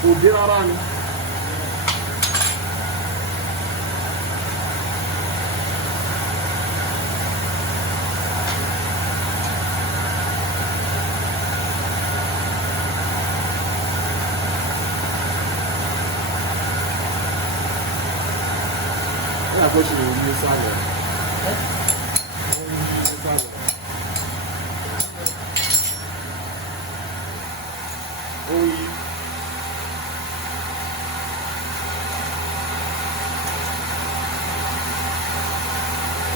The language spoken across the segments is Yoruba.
kò dé rárá ni. Ó yà kó ṣe ìwé ní sálẹ̀. Ó ń yí ní sálẹ̀. Ó yí.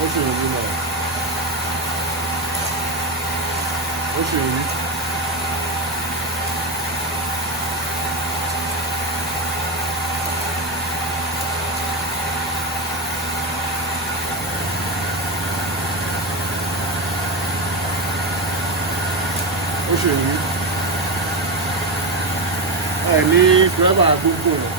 Ó ṣe ìwé náà. Ó ṣe ìwé. Ó ṣe ìwé. Ẹ ní sùrẹ́bà gbogbo rẹ̀.